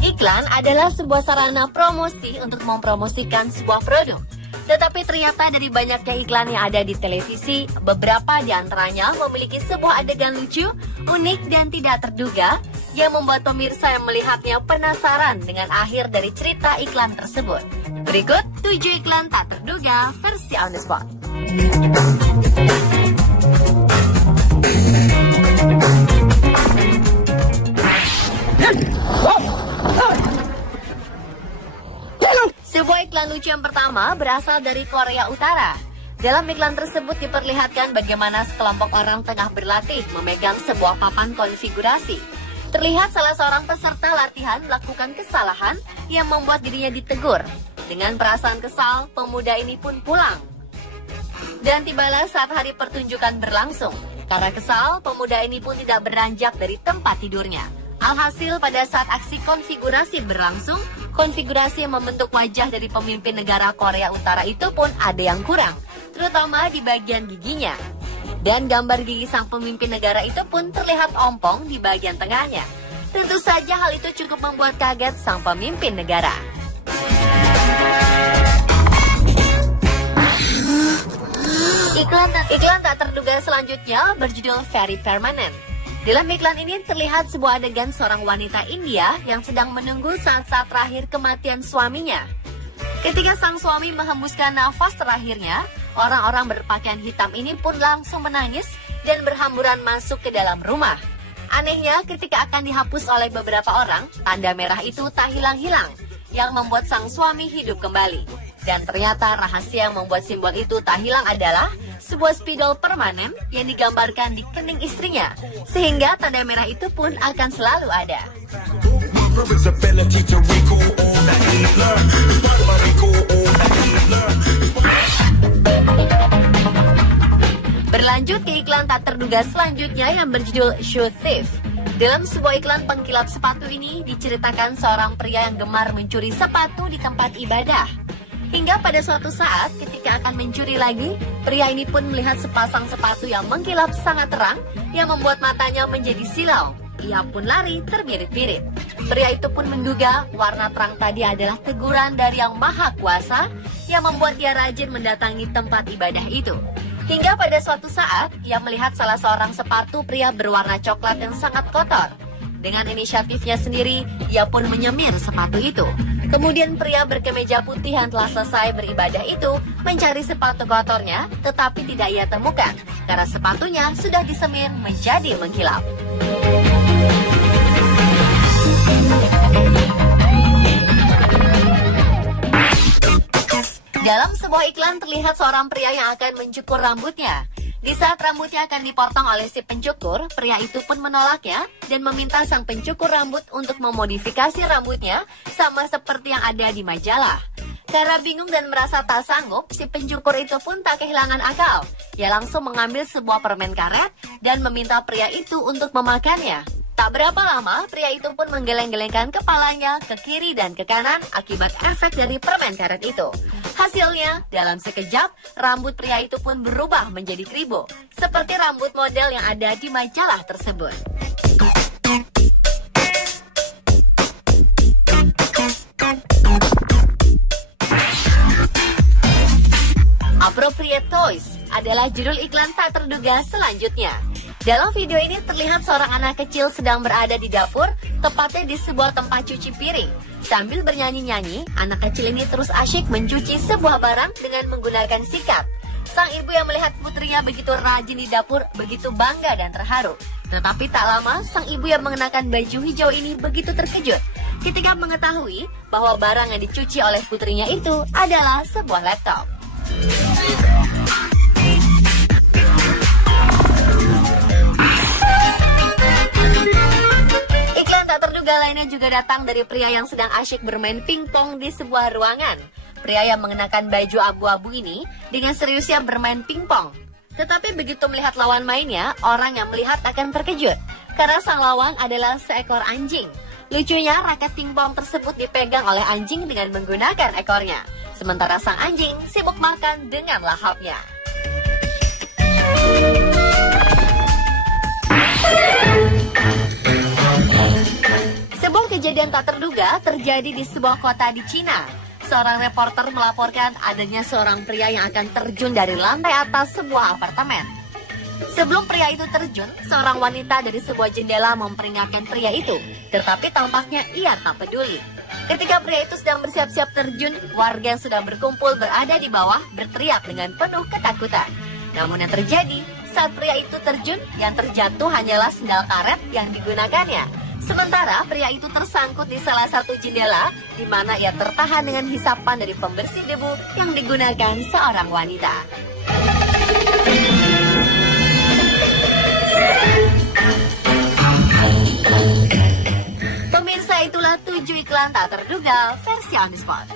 Iklan adalah sebuah sarana promosi untuk mempromosikan sebuah produk. Tetapi ternyata dari banyaknya iklan yang ada di televisi, beberapa di antaranya memiliki sebuah adegan lucu, unik, dan tidak terduga yang membuat pemirsa yang melihatnya penasaran dengan akhir dari cerita iklan tersebut. Berikut 7 iklan tak terduga versi on the spot. Sebuah iklan lucu yang pertama berasal dari Korea Utara. Dalam iklan tersebut diperlihatkan bagaimana sekelompok orang tengah berlatih memegang sebuah papan konfigurasi. Terlihat salah seorang peserta latihan melakukan kesalahan yang membuat dirinya ditegur. Dengan perasaan kesal, pemuda ini pun pulang. Dan tibalah saat hari pertunjukan berlangsung. Karena kesal, pemuda ini pun tidak beranjak dari tempat tidurnya. Alhasil pada saat aksi konfigurasi berlangsung, konfigurasi yang membentuk wajah dari pemimpin negara Korea Utara itu pun ada yang kurang, terutama di bagian giginya. Dan gambar gigi sang pemimpin negara itu pun terlihat ompong di bagian tengahnya. Tentu saja hal itu cukup membuat kaget sang pemimpin negara. Iklan tak terduga selanjutnya berjudul Very Permanent. Dalam iklan ini terlihat sebuah adegan seorang wanita India yang sedang menunggu saat-saat terakhir kematian suaminya. Ketika sang suami menghembuskan nafas terakhirnya, orang-orang berpakaian hitam ini pun langsung menangis dan berhamburan masuk ke dalam rumah. Anehnya, ketika akan dihapus oleh beberapa orang, tanda merah itu tak hilang-hilang, yang membuat sang suami hidup kembali. Dan ternyata rahasia yang membuat simbol itu tak hilang adalah sebuah spidol permanen yang digambarkan di kening istrinya, sehingga tanda merah itu pun akan selalu ada. Berlanjut ke iklan tak terduga selanjutnya yang berjudul Shoe Thief. Dalam sebuah iklan pengkilap sepatu ini diceritakan seorang pria yang gemar mencuri sepatu di tempat ibadah. Hingga pada suatu saat ketika akan mencuri lagi, pria ini pun melihat sepasang sepatu yang mengkilap sangat terang yang membuat matanya menjadi silau. Ia pun lari terbirit-birit. Pria itu pun menduga warna terang tadi adalah teguran dari Yang Maha Kuasa yang membuat ia rajin mendatangi tempat ibadah itu. Hingga pada suatu saat, ia melihat salah seorang sepatu pria berwarna coklat yang sangat kotor. Dengan inisiatifnya sendiri, ia pun menyemir sepatu itu. Kemudian pria berkemeja putih yang telah selesai beribadah itu mencari sepatu kotornya, tetapi tidak ia temukan karena sepatunya sudah disemir menjadi mengkilap. Dalam sebuah iklan terlihat seorang pria yang akan mencukur rambutnya. Di saat rambutnya akan dipotong oleh si pencukur, pria itu pun menolaknya dan meminta sang pencukur rambut untuk memodifikasi rambutnya sama seperti yang ada di majalah. Karena bingung dan merasa tak sanggup, si pencukur itu pun tak kehilangan akal. Ia langsung mengambil sebuah permen karet dan meminta pria itu untuk memakannya. Tak berapa lama, pria itu pun menggeleng-gelengkan kepalanya ke kiri dan ke kanan akibat efek dari permen karet itu. Hasilnya, dalam sekejap, rambut pria itu pun berubah menjadi kribo, seperti rambut model yang ada di majalah tersebut. Appropriate Toys adalah judul iklan tak terduga selanjutnya. Dalam video ini terlihat seorang anak kecil sedang berada di dapur, tepatnya di sebuah tempat cuci piring. Sambil bernyanyi-nyanyi, anak kecil ini terus asyik mencuci sebuah barang dengan menggunakan sikat. Sang ibu yang melihat putrinya begitu rajin di dapur, begitu bangga dan terharu. Tetapi tak lama, sang ibu yang mengenakan baju hijau ini begitu terkejut ketika mengetahui bahwa barang yang dicuci oleh putrinya itu adalah sebuah laptop. Lainnya juga datang dari pria yang sedang asyik bermain pingpong di sebuah ruangan. Pria yang mengenakan baju abu-abu ini dengan seriusnya bermain pingpong. Tetapi begitu melihat lawan mainnya, orang yang melihat akan terkejut karena sang lawan adalah seekor anjing. Lucunya, raket pingpong tersebut dipegang oleh anjing dengan menggunakan ekornya, sementara sang anjing sibuk makan dengan lahapnya. kejadian tak terduga terjadi di sebuah kota di Cina. Seorang reporter melaporkan adanya seorang pria yang akan terjun dari lantai atas sebuah apartemen. Sebelum pria itu terjun, seorang wanita dari sebuah jendela memperingatkan pria itu, tetapi tampaknya ia tak peduli. Ketika pria itu sedang bersiap-siap terjun, warga yang sedang berkumpul berada di bawah berteriak dengan penuh ketakutan. Namun yang terjadi, saat pria itu terjun, yang terjatuh hanyalah sendal karet yang digunakannya. Sementara pria itu tersangkut di salah satu jendela, di mana ia tertahan dengan hisapan dari pembersih debu yang digunakan seorang wanita. Pemirsa, itulah 7 iklan tak terduga versi On The Spot.